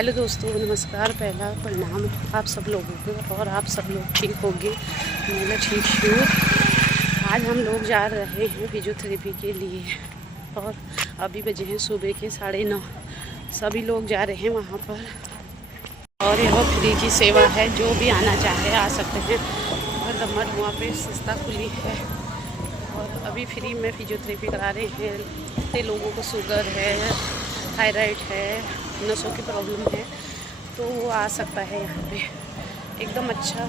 Hello दोस्तों, नमस्कार। पहला प्रणाम आप सब लोगों को, और आप सब लोग ठीक होंगे। मैं ठीक हूँ। आज हम लोग जा रहे हैं फिजियोथेरेपी के लिए, और अभी बजे हैं सुबह के 9:30। सभी लोग जा रहे हैं वहाँ पर, और यह फ्री की सेवा है। जो भी आना चाहे आ सकते हैं। और दमन वहाँ पे संस्था खुली है, और अभी फ्री में फिजियोथेरेपी करा रहे हैं। कितने लोगों को शुगर है, थायराइड है, नसों की प्रॉब्लम है, तो वो आ सकता है यहाँ पे। एकदम अच्छा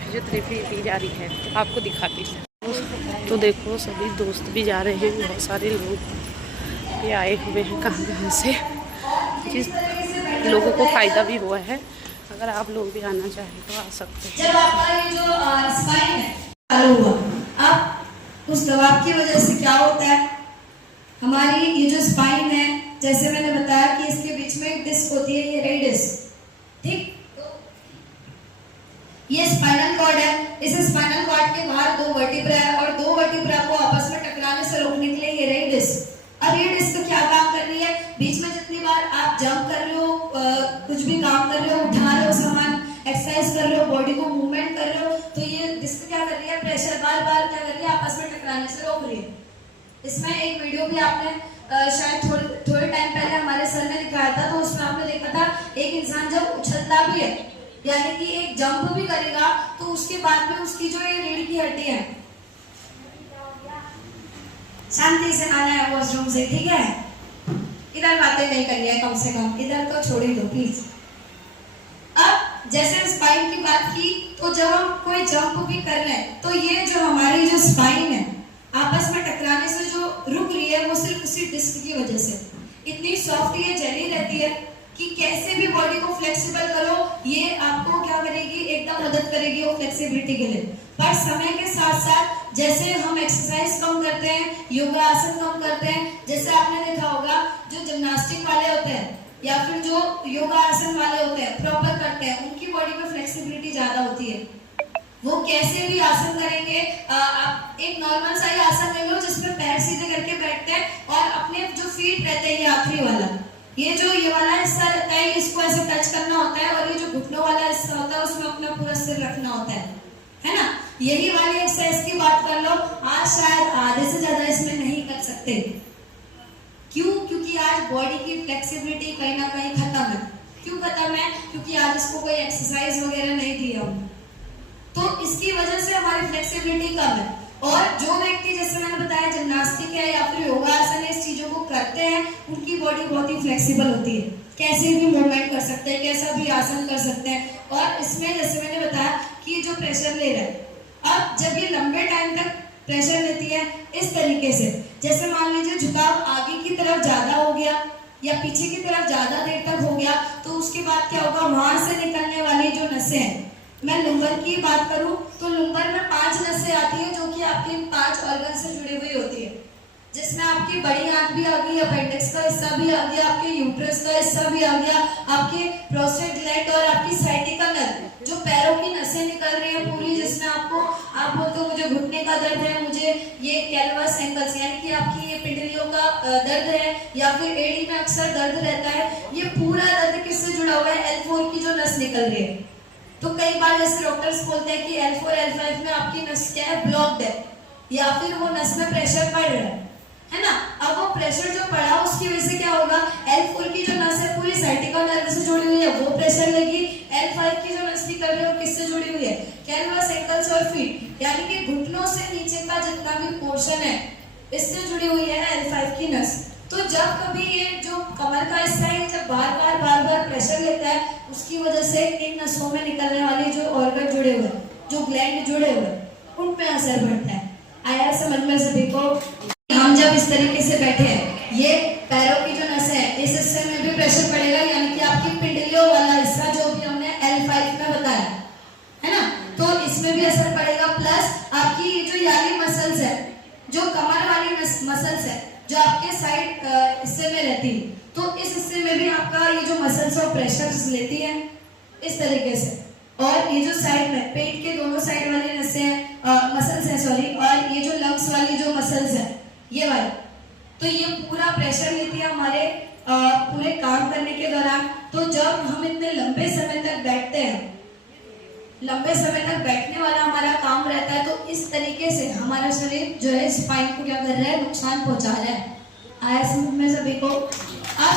फिजियोथेरेपी दी जा रही है। तो आपको दिखाती हूँ। तो देखो, सभी दोस्त भी जा रहे हैं। बहुत सारे लोग ये आए हुए हैं कहाँ से, जिस लोगों को फ़ायदा भी हुआ है। अगर आप लोग भी आना चाहें तो आ सकते हैं। जब आपका ये जो स्पाइन है चालू हुआ, अब उस दबाव की वजह से क्या होता है, हमारी ये जो स्पाइन है, जैसे मैंने बताया कि इसके बीच में एक डिस्क होती है, ये रही डिस्क, ठीक। तो ये स्पाइनल कॉर्ड है। इस स्पाइनल कॉर्ड के बाहर 2 वर्टिब्रा है, और 2 वर्टिब्रा को आपस में टकराने से रोकने के लिए ये रही डिस्क। अब ये डिस्क क्या काम कर रही है, बीच में जितनी बार आप जंप कर रहे हो, कुछ भी काम कर रहे हो, उठा रहे हो सामान, एक्सरसाइज कर रहे हो, बॉडी को मूवमेंट कर रहे हो, तो ये डिस्क क्या कर रही है, प्रेशर बार बार क्या कर रही है, आपस में टकराने से रोक रही है। इसमें एक वीडियो भी आपने शायद थोड़े टाइम पहले हमारे सर ने दिखाया था, तो उसमें आपने देखा था एक इंसान जब उछलता भी है, यानी कि एक जंप भी करेगा, तो उसके बाद में उसकी जो ये रीढ़ की हड्डी है, शांति से आना है वॉशरूम से, ठीक है। इधर बातें नहीं करनी है, कम से कम इधर तो छोड़ ही दो प्लीज। अब जैसे स्पाइन की बात की, तो जब हम कोई जंप भी कर रहे हैं, तो ये जो हमारी जो स्पाइन है, आपस में टकराने से जो रुक रही है, वो सिर्फ उसी डिस्क की वजह से। इतनी सॉफ्ट ये जेली रहती है कि कैसे भी बॉडी को फ्लेक्सिबल करो, ये आपको क्या करेगी, एकदम मदद करेगी वो फ्लेक्सिबिलिटी के लिए। पर समय के साथ साथ जैसे हम एक्सरसाइज कम करते हैं, योगा आसन कम करते हैं, जैसे आपने देखा होगा जो जिम्नास्टिक वाले होते हैं या फिर जो योगा आसन वाले होते हैं, प्रॉपर करते हैं, उनकी बॉडी में फ्लेक्सिबिलिटी ज्यादा होती है। वो कैसे भी आसन करेंगे, आप एक नॉर्मल सा ही आसन ले लो जिसमें पैर सीधे करके बैठते हैं, और अपने जो फीट रहते हैं, ये आखिरी वाला, ये जो ये वाला हिस्सा रहता है, इसको ऐसे टच करना होता है, और ये जो घुटनों वाला हिस्सा होता है, उसमें अपना पूरा सिर रखना होता है ना। यही वाली एक्सरसाइज की बात कर लो, आज शायद आधे से ज्यादा इसमें नहीं कर सकते। क्यों? क्योंकि आज बॉडी की फ्लेक्सिबिलिटी कहीं ना कहीं खत्म है। क्यों खत्म है? क्योंकि आज इसको कोई एक्सरसाइज वगैरह नहीं दिया हमने, तो इसकी वजह से हमारी फ्लेक्सिबिलिटी कम है। और जो व्यक्ति, जैसे मैंने बताया, जिम्नास्टिक है या फिर योगा आसन, इस चीजों को करते हैं, उनकी बॉडी बहुत ही फ्लेक्सिबल होती है, कैसे भी मूवमेंट कर सकते हैं, कैसा भी आसन कर सकते हैं। और इसमें जैसे मैंने बताया कि जो प्रेशर ले रहा है, अब जब ये लंबे टाइम तक प्रेशर लेती है इस तरीके से, जैसे मान लीजिए झुकाव आगे की तरफ ज्यादा हो गया या पीछे की तरफ ज्यादा देर तक हो गया, तो उसके बाद क्या होगा, वहां से निकलने वाली जो नसें हैं, मैं लुम्बर की बात करूं तो लुम्बर में 5 नसें आती है, जो कि आपके 5 ऑर्गन से जुड़ी हुई होती है, जिसमें आपकी बड़ी आंत भी आ गई, अपेंडिक्स का हिस्सा भी आ गया, आपके यूट्रस का हिस्सा भी आ गया, आपके प्रोस्टेट ग्लैंड और आपकी साइटिका नर्व, जो पैरों की नसें निकल रही है पूरी, जिसमें आपको, आप बोलते हो मुझे घुटने का दर्द है, मुझे ये कैलवस एंकल्स, यानी कि आपकी ये पिंडलियों का दर्द है, या फिर एड़ी में अक्सर दर्द रहता है, ये पूरा दर्द किससे जुड़ा हुआ है, L4 की जो नस निकल रही है। तो कई बार जैसे डॉक्टर्स बोलते हैं कि L4 L5 में आपकी नस क्या है, ब्लॉक्ड है, या फिर वो नस में प्रेशर पड़ रहा है ना। अब वो प्रेशर जो पड़ा, उसकी वजह से क्या होगा, L4 की जो नस है पूरी साइटिका नर्व से जुड़ी हुई है, वो प्रेशर लगी। L5 की जो नस निकल रही है, वो किससे जुड़ी हुई है, कैलवस एंकल्स और फीट, यानी कि घुटनों से नीचे का जितना भी पोर्शन है, इससे जुड़ी हुई है L5 की नस। तो जब कभी ये जो कमर का हिस्सा है, जब बार बार प्रेशर लेता है, उसकी वजह से इन नसों में निकलने वाले जो ऑर्गन जुड़े हुए, जो ग्लैंड जुड़े हुए, उन पे असर पड़ता है। आया समझ में सभी को? हम जब इस तरीके से बैठे हैं, ये पैरों की जो नसें है, इस हिस्से में भी प्रेशर पड़ेगा, यानी कि आपकी पिंडलियों वाला हिस्सा, जो भी हमने L5 में बताया है ना, तो इसमें भी असर पड़ेगा। प्लस आपकी जो याली मसल्स है, जो कमर वाली मसल्स है, जो आपके साइड हिस्से में रहती है, तो इस हिस्से में भी आपका ये जो मसल्स और प्रेशर लेती है इस तरीके से। और ये जो साइड में पेट के दोनों साइड वाली नसें हैं, मसल्स हैं सॉरी, और ये जो लंग्स वाली जो मसल्स है, ये वाली, तो ये पूरा प्रेशर लेती है हमारे पूरे काम करने के दौरान। तो जब हम इतने लंबे समय तक बैठते हैं, लंबे समय तक बैठने वाला हमारा काम रहता है, तो इस तरीके से हमारा शरीर जो है स्पाइन को क्या कर रहा है, नुकसान पहुंचा रहा है। आया समझ में सभी को? अब